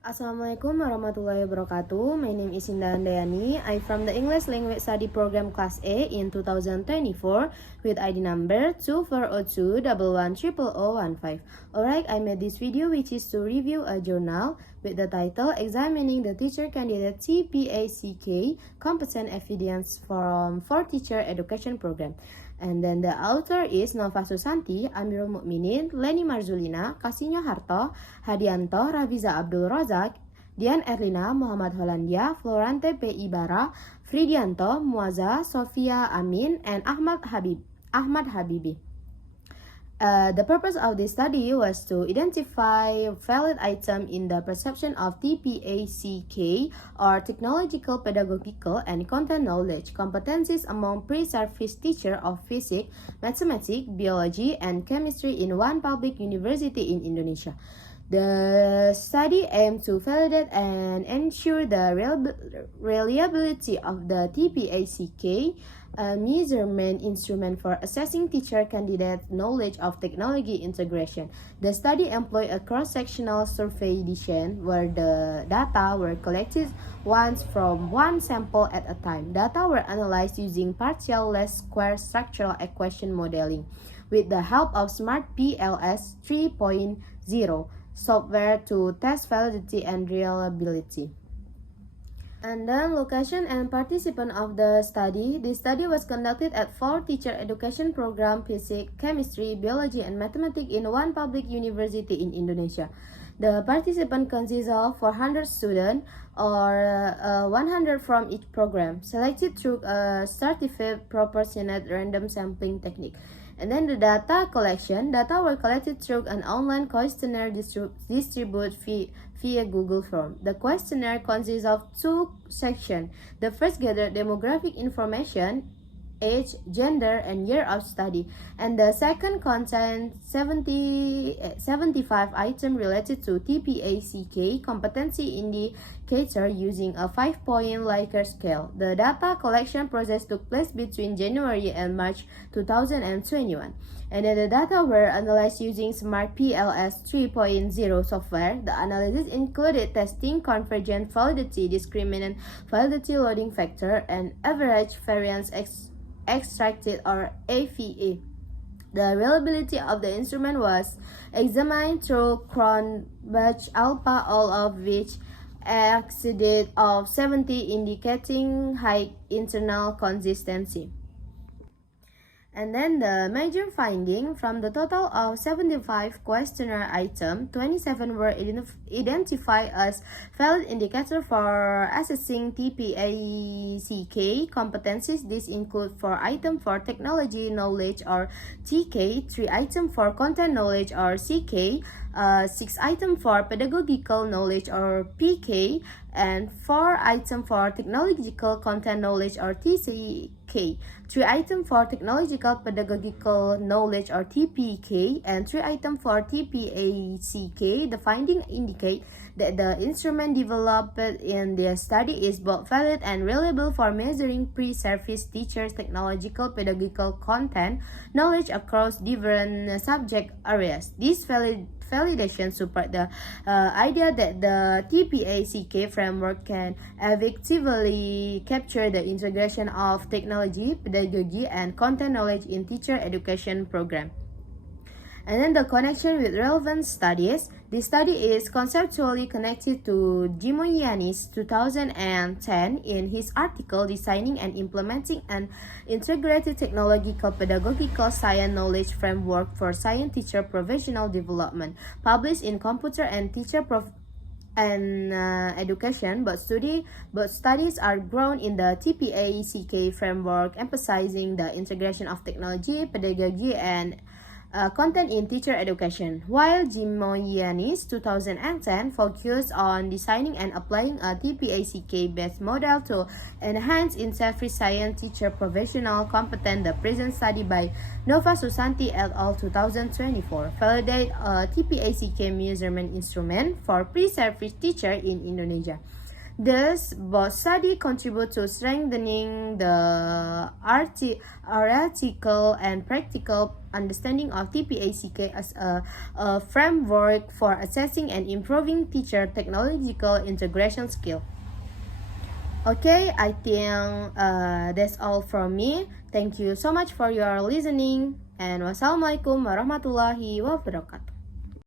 Assalamualaikum warahmatullahi wabarakatuh. My name is Indah Andayani. I'm from the English Language Study Program Class A in 2024 with ID number 2402110015. Alright, I made this video which is to review a journal with the title Examining the Teacher Candidate TPACK Competent Evidence for Teacher Education Program. And then the author is Nova Susanti, Amirul Mukminin, Leni Marzulina, Kasinyo Harto, Hadianto, Raviza Abdul Razak, Dian Erlina, Muhammad Hollandia, Florante P. Ibara, Fridianto, Muazza, Sofia Amin, and Ahmad Habibi. The purpose of this study was to identify valid items in the perception of TPACK or technological, pedagogical, and content knowledge competencies among pre-service teachers of physics, mathematics, biology, and chemistry in one public university in Indonesia. The study aimed to validate and ensure the reliability of the TPACK, a measurement instrument for assessing teacher candidate knowledge of technology integration. The study employed a cross-sectional survey design where the data were collected once from one sample at a time. Data were analyzed using partial least square structural equation modeling with the help of SmartPLS 3.0 software to test validity and reliability. And then location and participant of the study. The study was conducted at 4 teacher education program, physics, chemistry, biology, and mathematics in one public university in Indonesia. The participant consists of 400 students or 100 from each program, selected through a stratified proportionate random sampling technique. And then the data collection. Data were collected through an online questionnaire distributed via Google Form. The questionnaire consists of 2 sections. The first gathered demographic information, age, gender, and year of study. And the second contains 75 items related to TPACK competency indicator using a 5-point Likert scale. The data collection process took place between January and March 2021. And then the data were analyzed using SmartPLS 3.0 software. The analysis included testing convergent validity, discriminant validity loading factor, and average variance extracted or AVE. The reliability of the instrument was examined through Cronbach alpha, all of which exceeded of 70, indicating high internal consistency. And then the major finding: from the total of 75 questionnaire items, 27 were identified as valid indicators for assessing TPACK competencies. These include 4 items for technology knowledge or TK, 3 items for content knowledge or CK, 6 items for pedagogical knowledge or PK, and 4 items for technological content knowledge or TCK, 3 items for technological pedagogical knowledge or TPK, and 3 items for TPACK. The findings indicate that the instrument developed in the study is both valid and reliable for measuring pre-service teachers' technological pedagogical content knowledge across different subject areas. This validation support the idea that the TPACK framework can effectively capture the integration of technology, pedagogy, and content knowledge in teacher education program. And then the connection with relevant studies. This study is conceptually connected to Gimoyannis 2010 in his article Designing and Implementing an Integrated Technological Pedagogical Science Knowledge Framework for Science Teacher Professional Development, published in Computer and Teacher Education. But studies are grown in the TPACK framework, emphasizing the integration of technology, pedagogy, and content in teacher education, while Gimoyannis 2010 focused on designing and applying a TPACK-based model to enhance in-service science teacher professional competence. The present study by Nova Susanti et al. 2024 validate a TPACK measurement instrument for pre-service teacher in Indonesia. Thus, both studies contribute to strengthening the theoretical and practical understanding of TPACK as a framework for assessing and improving teacher technological integration skill. Okay, I think that's all from me. Thank you so much for your listening, and wassalamualaikum warahmatullahi wabarakatuh.